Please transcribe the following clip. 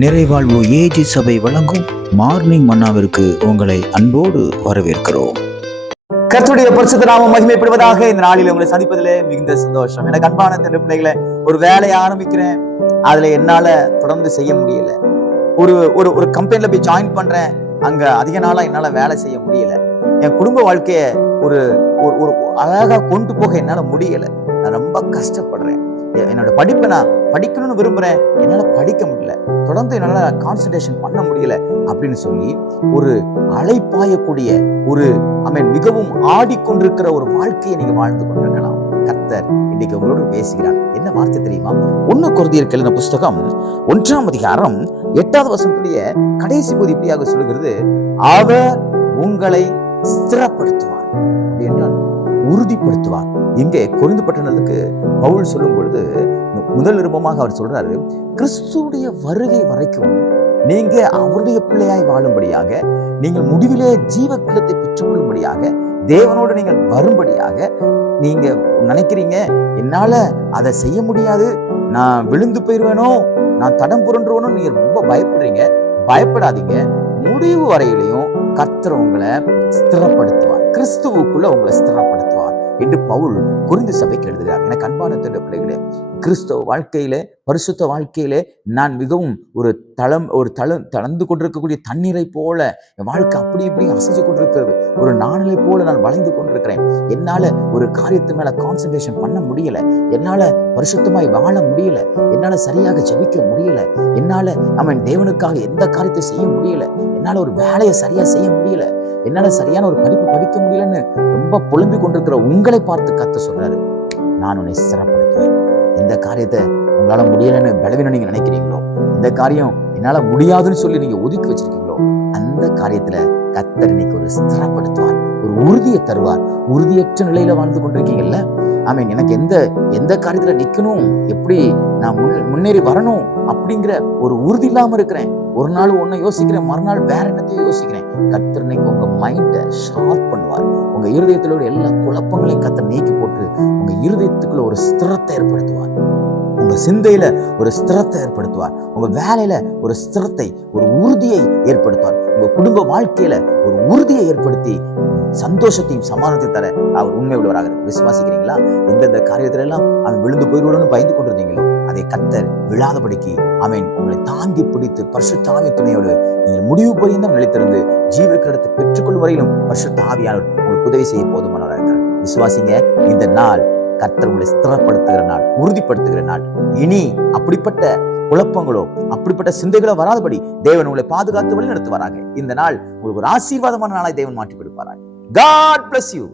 நிறைவாழ்வு AG சபை வழங்கும் morning மன்னாவிற்கு உங்களை அன்போடு வரவேற்கிறோம். கர்த்தருடைய பரிசுத்த நாமம் மகிமைப்படுவதாக. இந்த நாளில் உங்களை சந்திப்பதிலே மிகுந்த சந்தோஷம். எனக்கு அன்பான தன் பிள்ளைகளை, ஒரு வேலையை ஆரம்பிக்கிறேன், அதுல என்னால தொடர்ந்து செய்ய முடியல. ஒரு ஒரு ஒரு கம்பெனில போய் ஜாயின் பண்றேன், அங்க அதிக நாளா என்னால வேலை செய்ய முடியல. என் குடும்ப வாழ்க்கைய ஒரு ஒரு அழகா கொண்டு போக என்னால முடியல. நான் ரொம்ப கஷ்டப்படுறேன். என்னோட படிப்பை நான் படிக்கணும்னு விரும்புறேன், என்னால படிக்க முடியல, தொடர்ந்து என்னால கான்சன்ட்ரேஷன் பண்ண முடியல அப்படின்னு சொல்லி ஒரு அலைப்பாயக்கூடிய ஒரு மிகவும் ஆடிக்கொண்டிருக்கிற ஒரு வாழ்க்கையை நீங்க வாழ்ந்து கொண்டிருக்கலாம். கர்த்தர் இன்னைக்கு உங்களோடு பேசுகிறார். என்ன வார்த்தை தெரியுமா? 1 கொரிந்தியர் எழுதின புஸ்தகம் 1ஆம் அதிகாரம் 8வது வசனத்துடைய கடைசி பகுதி இப்படியாக சொல்லுகிறது, அவர் உங்களை ஸ்திரப்படுத்துவார் என்றால் உறுதிப்படுத்துவார். இங்கே கொரிந்து பட்டணத்துக்கு பவுல் சொல்லும் பொழுது முதல் நிருபமாக அவர் சொல்றாரு, கிறிஸ்துடைய வருகை வரைக்கும் நீங்க அவருடைய பிள்ளையாய் வாழும்படியாக, நீங்கள் முடிவிலே ஜீவ கிரீடத்தை பெற்றுக்கொள்ளும்படியாக, தேவனோடு நீங்கள் வரும்படியாக நீங்க நினைக்கிறீங்க, என்னால அதை செய்ய முடியாது, நான் விழுந்து போயிருவேனோ, நான் தடம் புரண்டுருவேனோ, நீங்க ரொம்ப பயப்படுறீங்க. பயப்படாதீங்க. முடிவு வரையிலையும் கர்த்தர் உங்களை ஸ்திரப்படுத்துவார், கிறிஸ்துவுக்குள்ள உங்களை ஸ்திரப்படுத்துவார் என்று பவுல் கொரிந்து சபைக்கு எழுதுகிறார். எனக்கு அன்பான பிள்ளைகளே, கிறிஸ்தவ வாழ்க்கையிலே, பரிசுத்த வாழ்க்கையிலே நான் மிகவும் ஒரு தளர்ந்து கொண்டிருக்கக்கூடிய தண்ணீரை போல என் வாழ்க்கை அப்படி இப்படி அசைஞ்சு கொண்டிருக்கிறது. ஒரு நாணலை போல நான் வளைந்து கொண்டிருக்கிறேன். என்னால ஒரு காரியத்து மேல கான்சன்ட்ரேஷன் பண்ண முடியல, என்னால பரிசுத்தமாய் வாழ முடியல, என்னால சரியாக ஜெபிக்க முடியல, என்னால தேவனுக்காக எந்த காரியத்தை செய்ய முடியல, என்னால ஒரு வேலையை சரியா செய்ய முடியல, என்னால சரியான ஒரு படிப்பு படிக்க முடியலன்னு ரொம்ப புலம்பிக் கொண்டிருக்கிற உங்களை பார்த்து கர்த்தர் சொல்றாரு, நான் உன்னை ஸ்திரப்படுத்துவேன். எந்த காரியத்தை உங்களால முடியலன்னு பலவீனம் நீங்க நினைக்கிறீங்களோ, இந்த காரியம் என்னால முடியாதுன்னு சொல்லி நீங்க ஒதுக்கி வச்சிருக்கீங்களோ, அந்த காரியத்துல கர்த்தர் இன்னைக்கு ஒரு ஸ்திரப்படுத்துவார், ஒரு உறுதியை தருவார். உறுதியற்ற நிலையில வாழ்ந்து கொண்டிருக்கீங்கல்ல, எனக்கு எந்த காரியத்துல நிக்கணும், எப்படி நான் முன்னேறி வரணும் அப்படிங்கிற ஒரு உறுதி இல்லாம இருக்கிறேன். ஒரு நாள் ஒன்ன யோசிக்கிறேன், மறுநாள் வேற என்னத்தையும் யோசிக்கிறேன். கர்த்தர் இன்னைக்கு உங்க மைண்டை ஷார்ப் பண்ணுவார். உங்க இருதயத்துல எல்லா குழப்பங்களையும் கர்த்தர் நீக்கி போட்டு உங்க இருதயத்துக்குள்ள ஒரு ஸ்திரத்தை ஏற்படுத்துவார். உங்க சிந்தையில ஒரு ஸ்திரத்தை ஏற்படுத்துவார். உங்க வேலையில ஒரு ஸ்திரத்தை, ஒரு உறுதியை ஏற்படுத்துவார். உங்க குடும்ப வாழ்க்கையில ஒரு உறுதியை ஏற்படுத்தி சந்தோஷத்தையும் சமாதானத்தை தர அவர் உண்மை உள்ளவராக. விசுவாசிக்கிறீங்களா? எந்தெந்த காரியத்துல எல்லாம் அவன் விழுந்து போயிடுவான்னு பயந்து கொண்டிருந்தீங்களோ, அதை கர்த்தர் விழாதபடிக்கு உங்களை தாங்கி பிடித்து பரிசுத்த ஆவியின் துணையோடு நீங்கள் முடிவு பரியந்தம் நிலைத்திருந்து ஜீவ கிரீடத்தை பெற்றுக்கொள்ளும் வரையிலும் பரிசுத்த ஆவியானவர் உங்களுக்கு உதவி செய்ய போதுமானவராக இருக்கிறார். விசுவாசிங்க, இந்த நாள் கர்த்தர் உங்களை ஸ்திரப்படுத்துகிற நாள், உறுதிப்படுத்துகிற நாள். இனி அப்படிப்பட்ட குழப்பங்களோ அப்படிப்பட்ட சிந்தைகளோ வராதபடி தேவன் உங்களை பாதுகாத்து வழி நடத்துவாராக. இந்த நாள் உங்களுக்கு ஒரு ஆசீர்வாதமான நாளாய் தேவன் மாற்றி கொடுப்பாராக. God bless you.